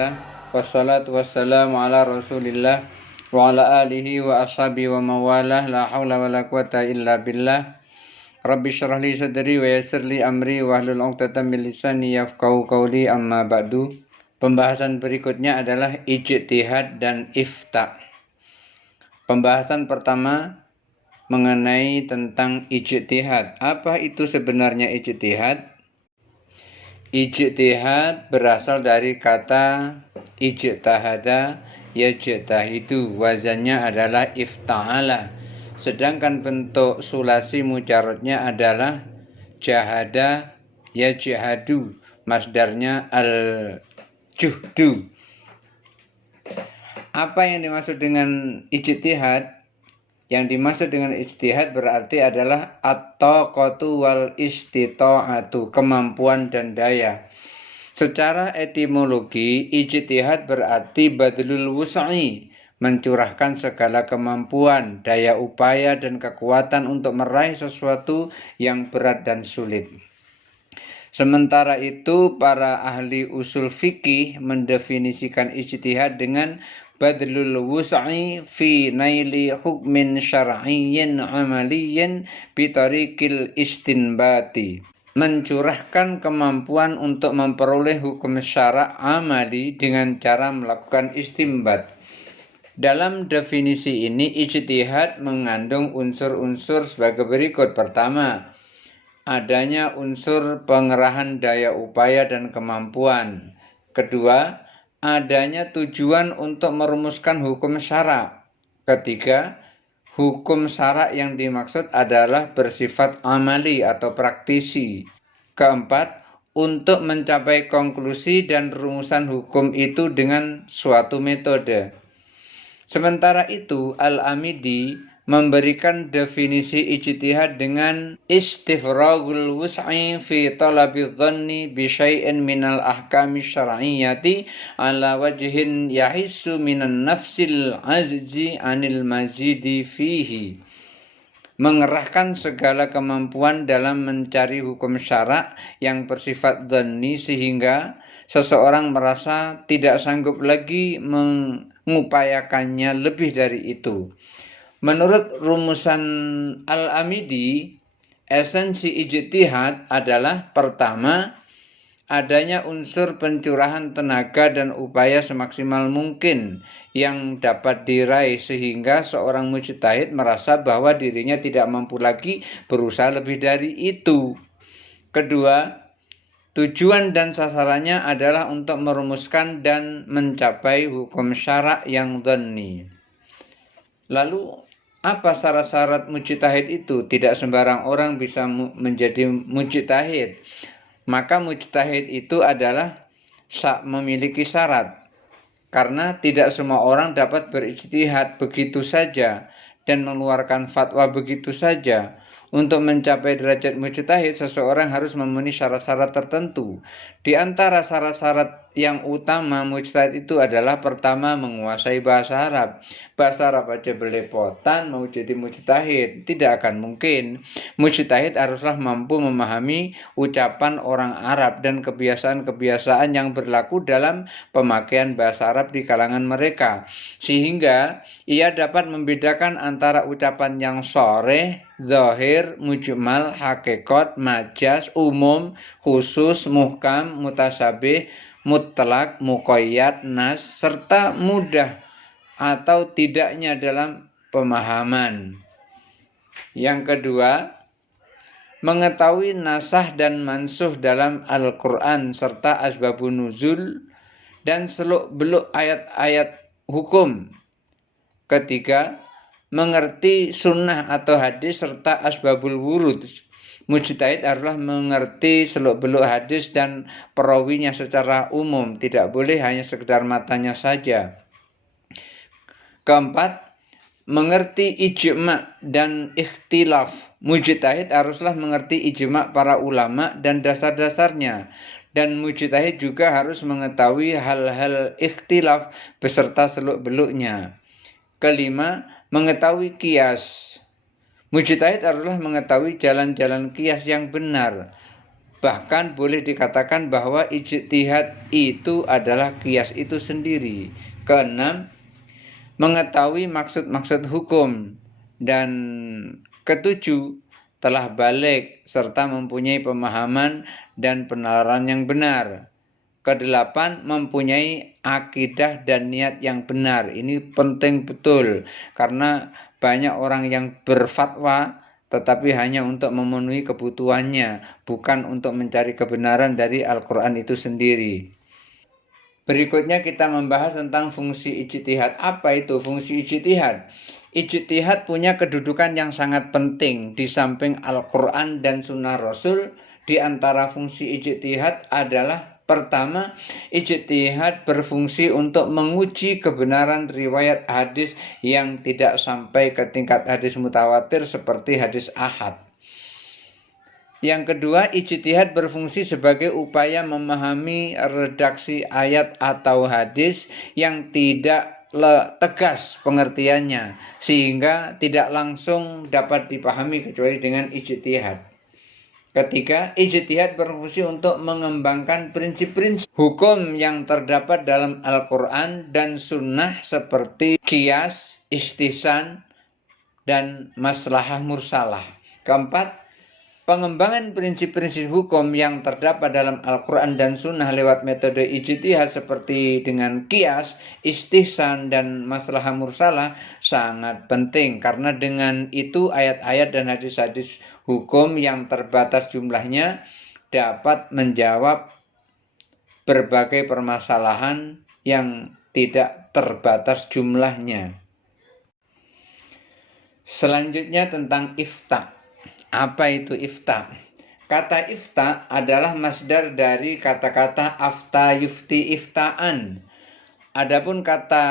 Alhamdulillah wassalatu wassalamu ala Rasulillah wa ala alihi wa ashabihi wa mawalah la haula wa la quwata illa billah. Rabbi syrah li sadri wa yassir li amri wa hlul 'uqdatam min lisani yafqahu qawli, amma ba'du. Pembahasan berikutnya adalah ijtihad dan ifta. Pembahasan pertama mengenai tentang ijtihad. Apa itu sebenarnya ijtihad? Ijtihad berasal dari kata ijtahada yajtahidu, wazannya adalah ifta'ala. Sedangkan bentuk sulasi mujarradnya adalah jahada yajhadu, masdarnya al-juhdu. Apa yang dimaksud dengan ijtihad? Yang dimaksud dengan ijtihad berarti adalah at-taqatu wal istita'atu, kemampuan dan daya. Secara etimologi, ijtihad berarti badlul wus'i, mencurahkan segala kemampuan, daya upaya dan kekuatan untuk meraih sesuatu yang berat dan sulit. Sementara itu, para ahli usul fikih mendefinisikan ijtihad dengan badlul wus'i fi naili hukmin syar'iyyin amaliyyin bitariqil istinbati, mencurahkan kemampuan untuk memperoleh hukum syara' amali dengan cara melakukan istinbat. Dalam definisi ini, ijtihad mengandung unsur-unsur sebagai berikut. Pertama, adanya unsur pengerahan daya upaya dan kemampuan. Kedua, adanya tujuan untuk merumuskan hukum syara'. Ketiga, hukum syara' yang dimaksud adalah bersifat amali atau praktisi. Keempat, untuk mencapai konklusi dan rumusan hukum itu dengan suatu metode. Sementara itu, Al-Amidi memberikan definisi ijtihad dengan istifragul wus'i fi talabidh dhanni bi syai'in minal ahkami syar'iyyati ala wajhin yahissu minan nafsil azji anil mazidi fihi, mengerahkan segala kemampuan dalam mencari hukum syara' yang bersifat dhanni sehingga seseorang merasa tidak sanggup lagi mengupayakannya lebih dari itu. Menurut rumusan Al-Amidi, esensi ijtihad adalah pertama, adanya unsur pencurahan tenaga dan upaya semaksimal mungkin yang dapat diraih sehingga seorang mujtahid merasa bahwa dirinya tidak mampu lagi berusaha lebih dari itu. Kedua, tujuan dan sasarannya adalah untuk merumuskan dan mencapai hukum syara' yang dhanni. Lalu, apa syarat-syarat mujtahid itu? Tidak sembarang orang bisa menjadi mujtahid. Maka mujtahid itu adalah memiliki syarat. Karena tidak semua orang dapat berijtihad begitu saja dan mengeluarkan fatwa begitu saja. Untuk mencapai derajat mujtahid, seseorang harus memenuhi syarat-syarat tertentu. Di antara syarat-syarat yang utama mujtahid itu adalah pertama, menguasai bahasa Arab. Bahasa Arab aja belepotan, mau jadi mujtahid tidak akan mungkin. Mujtahid haruslah mampu memahami ucapan orang Arab dan kebiasaan-kebiasaan yang berlaku dalam pemakaian bahasa Arab di kalangan mereka, sehingga ia dapat membedakan antara ucapan yang sharih, zahir, mujmal, hakikat, majaz, umum, khusus, muhkam, mutasyabih, mutlak, muqayyad, nas, serta mudah atau tidaknya dalam pemahaman. Yang kedua, mengetahui nasah dan mansuh dalam Al-Quran serta asbabun nuzul dan seluk-beluk ayat-ayat hukum. Ketiga, mengerti sunnah atau hadis serta asbabul wurud. Mujtahid haruslah mengerti seluk-beluk hadis dan perawinya secara umum, tidak boleh hanya sekedar matanya saja. Keempat, mengerti ijma' dan ikhtilaf. Mujtahid haruslah mengerti ijma' para ulama dan dasar-dasarnya. Dan mujtahid juga harus mengetahui hal-hal ikhtilaf beserta seluk-beluknya. Kelima, mengetahui qiyas. Mujtahid haruslah mengetahui jalan-jalan qiyas yang benar. Bahkan boleh dikatakan bahwa ijtihad itu adalah qiyas itu sendiri. Keenam, mengetahui maksud-maksud hukum. Dan ketujuh, telah balik serta mempunyai pemahaman dan penalaran yang benar. Kedelapan, mempunyai akidah dan niat yang benar. Ini penting betul karena banyak orang yang berfatwa tetapi hanya untuk memenuhi kebutuhannya, bukan untuk mencari kebenaran dari Al-Quran itu sendiri. Berikutnya kita membahas tentang fungsi ijtihad. Apa itu fungsi ijtihad? Ijtihad punya kedudukan yang sangat penting di samping Al-Quran dan Sunnah Rasul. Di antara fungsi ijtihad adalah pertama, ijtihad berfungsi untuk menguji kebenaran riwayat hadis yang tidak sampai ke tingkat hadis mutawatir seperti hadis ahad. Yang kedua, ijtihad berfungsi sebagai upaya memahami redaksi ayat atau hadis yang tidak tegas pengertiannya, sehingga tidak langsung dapat dipahami kecuali dengan ijtihad. Ketiga, ijtihad berfungsi untuk mengembangkan prinsip-prinsip hukum yang terdapat dalam Al-Quran dan Sunnah seperti qiyas, istihsan, dan maslahah mursalah. Keempat, pengembangan prinsip-prinsip hukum yang terdapat dalam Al-Quran dan Sunnah lewat metode ijtihad seperti dengan qiyas, istihsan, dan maslahah mursalah sangat penting karena dengan itu ayat-ayat dan hadis-hadis hukum yang terbatas jumlahnya dapat menjawab berbagai permasalahan yang tidak terbatas jumlahnya. Selanjutnya tentang ifta. Apa itu ifta? Kata ifta adalah masdar dari kata-kata afta yufti iftaan. Adapun kata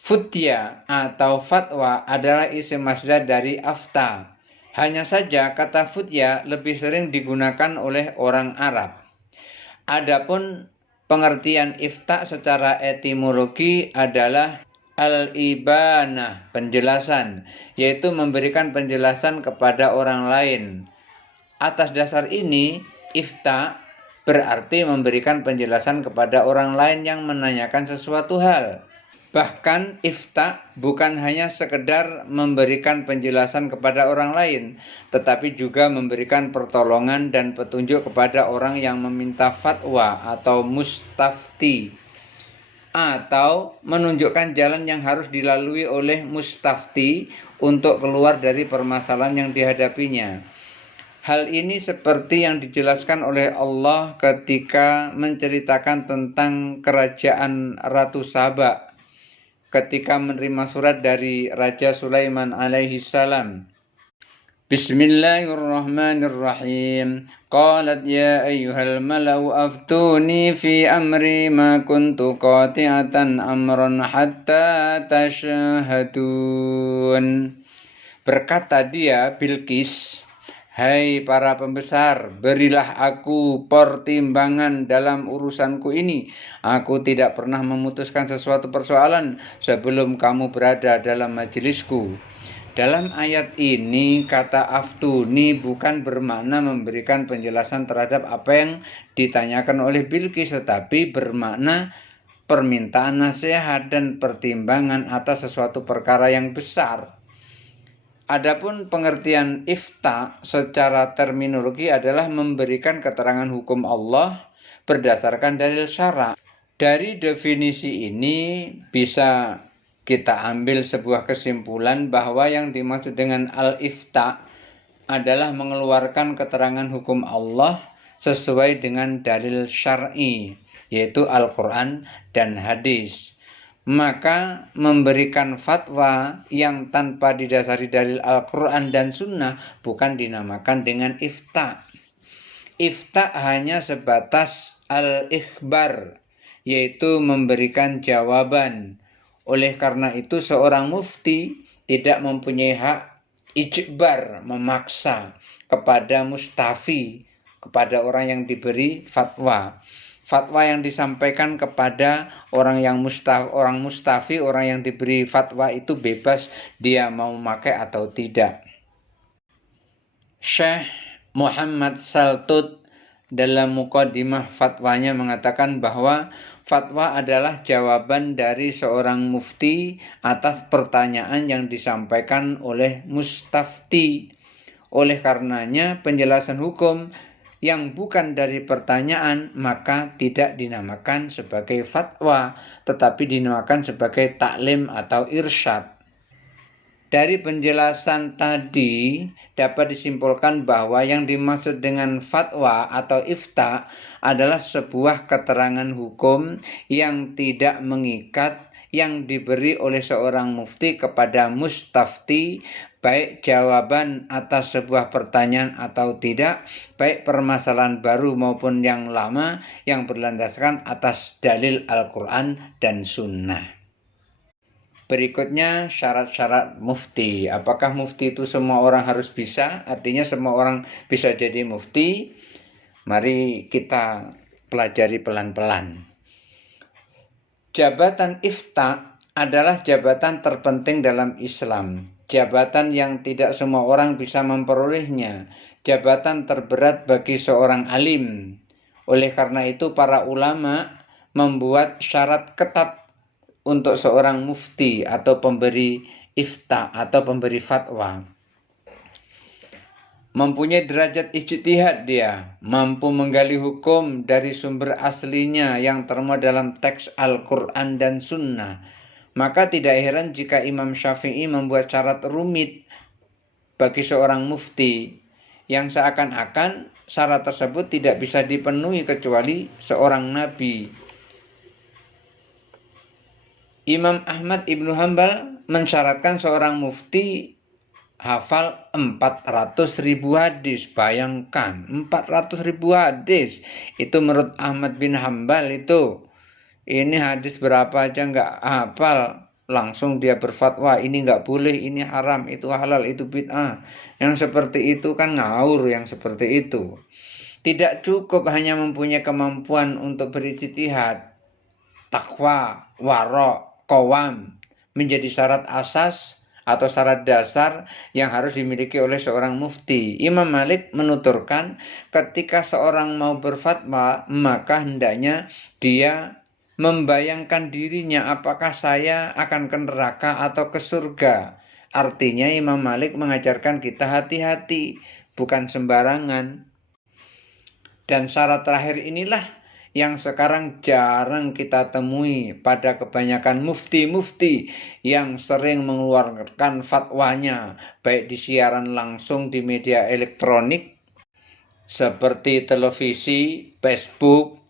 futya atau fatwa adalah isim masdar dari afta. Hanya saja kata futya lebih sering digunakan oleh orang Arab. Adapun pengertian ifta secara etimologi adalah al-ibanah, penjelasan, yaitu memberikan penjelasan kepada orang lain. Atas dasar ini, ifta berarti memberikan penjelasan kepada orang lain yang menanyakan sesuatu hal. Bahkan ifta bukan hanya sekedar memberikan penjelasan kepada orang lain, tetapi juga memberikan pertolongan dan petunjuk kepada orang yang meminta fatwa atau mustafti, atau menunjukkan jalan yang harus dilalui oleh mustafti untuk keluar dari permasalahan yang dihadapinya. Hal ini seperti yang dijelaskan oleh Allah ketika menceritakan tentang kerajaan Ratu Saba ketika menerima surat dari Raja Sulaiman alaihi salam. Bismillahirrahmanirrahim. Qalat ya ayyuhal mala'u aftuni fi amri ma kuntu qati'atan amran hatta tashahadun. Berkata dia, Bilqis, hai para pembesar, berilah aku pertimbangan dalam urusanku ini. Aku tidak pernah memutuskan sesuatu persoalan sebelum kamu berada dalam majelisku. Dalam ayat ini, kata aftuni bukan bermakna memberikan penjelasan terhadap apa yang ditanyakan oleh Bilqis, tetapi bermakna permintaan nasihat dan pertimbangan atas sesuatu perkara yang besar. Adapun pengertian ifta secara terminologi adalah memberikan keterangan hukum Allah berdasarkan dalil syara. Dari definisi ini bisa kita ambil sebuah kesimpulan bahwa yang dimaksud dengan al-ifta adalah mengeluarkan keterangan hukum Allah sesuai dengan dalil syar'i, yaitu Al-Quran dan hadis. Maka memberikan fatwa yang tanpa didasari dalil Al-Quran dan Sunnah bukan dinamakan dengan ifta. Ifta hanya sebatas al-ikhbar, yaitu memberikan jawaban. Oleh karena itu seorang mufti tidak mempunyai hak ijbar, memaksa kepada mustafi, kepada orang yang diberi fatwa. Fatwa yang disampaikan kepada orang mustafi, orang yang diberi fatwa itu bebas dia mau memakai atau tidak. Syekh Muhammad Saltut dalam muqaddimah fatwanya mengatakan bahwa fatwa adalah jawaban dari seorang mufti atas pertanyaan yang disampaikan oleh mustafti. Oleh karenanya penjelasan hukum yang bukan dari pertanyaan maka tidak dinamakan sebagai fatwa, tetapi dinamakan sebagai taklim atau irsyad. Dari penjelasan tadi dapat disimpulkan bahwa yang dimaksud dengan fatwa atau ifta adalah sebuah keterangan hukum yang tidak mengikat yang diberi oleh seorang mufti kepada mustafti, baik jawaban atas sebuah pertanyaan atau tidak, baik permasalahan baru maupun yang lama yang berlandaskan atas dalil Al-Quran dan Sunnah. Berikutnya syarat-syarat mufti. Apakah mufti itu semua orang harus bisa? Artinya semua orang bisa jadi mufti? Mari kita pelajari pelan-pelan. Jabatan ifta adalah jabatan terpenting dalam Islam. Jabatan yang tidak semua orang bisa memperolehnya. Jabatan terberat bagi seorang alim. Oleh karena itu para ulama membuat syarat ketat untuk seorang mufti atau pemberi ifta atau pemberi fatwa. Mempunyai derajat ijtihad dia, mampu menggali hukum dari sumber aslinya yang termuat dalam teks Al-Quran dan Sunnah. Maka tidak heran jika Imam Syafi'i membuat syarat rumit bagi seorang mufti yang seakan-akan syarat tersebut tidak bisa dipenuhi kecuali seorang nabi. Imam Ahmad Ibnu Hanbal mensyaratkan seorang mufti hafal 400.000 hadis. Bayangkan 400.000 hadis. Itu menurut Ahmad bin Hanbal itu. Ini hadis berapa aja nggak hafal. Langsung dia berfatwa ini nggak boleh, ini haram, itu halal, itu bid'ah. Yang seperti itu kan ngawur yang seperti itu. Tidak cukup hanya mempunyai kemampuan untuk berijtihad. Takwa, warok, qawam menjadi syarat asas atau syarat dasar yang harus dimiliki oleh seorang mufti. Imam Malik menuturkan ketika seorang mau berfatwa maka hendaknya dia membayangkan dirinya apakah saya akan ke neraka atau ke surga. Artinya Imam Malik mengajarkan kita hati-hati, bukan sembarangan. Dan syarat terakhir inilah yang sekarang jarang kita temui pada kebanyakan mufti-mufti yang sering mengeluarkan fatwanya baik di siaran langsung di media elektronik seperti televisi, Facebook,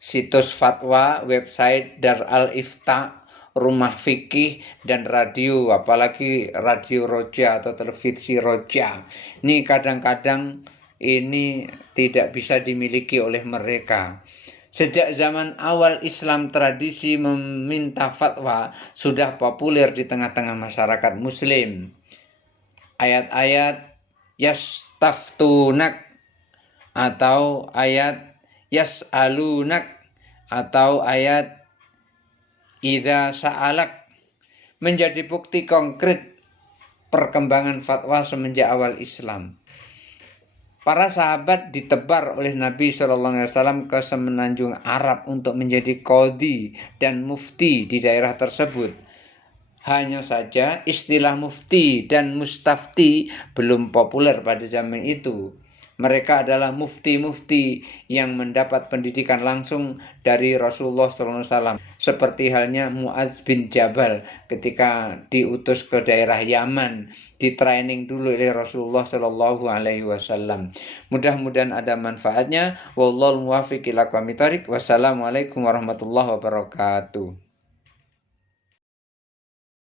situs fatwa, website Dar al-Ifta, rumah fikih, dan radio, apalagi radio Roja atau televisi Roja. Ini kadang-kadang ini tidak bisa dimiliki oleh mereka. Sejak zaman awal Islam tradisi meminta fatwa sudah populer di tengah-tengah masyarakat muslim. Ayat-ayat yastaftunak atau ayat yas'alunak atau ayat idza sa'alak menjadi bukti konkret perkembangan fatwa semenjak awal Islam. Para sahabat ditebar oleh Nabi SAW ke semenanjung Arab untuk menjadi qadhi dan mufti di daerah tersebut. Hanya saja istilah mufti dan mustafti belum populer pada zaman itu. Mereka adalah mufti-mufti yang mendapat pendidikan langsung dari Rasulullah SAW. Seperti halnya Mu'adz bin Jabal ketika diutus ke daerah Yaman, di-training dulu oleh Rasulullah SAW. Mudah-mudahan ada manfaatnya. Wallahul muwaffiq ila aqwamit thoriq. Wassalamualaikum warahmatullahi wabarakatuh.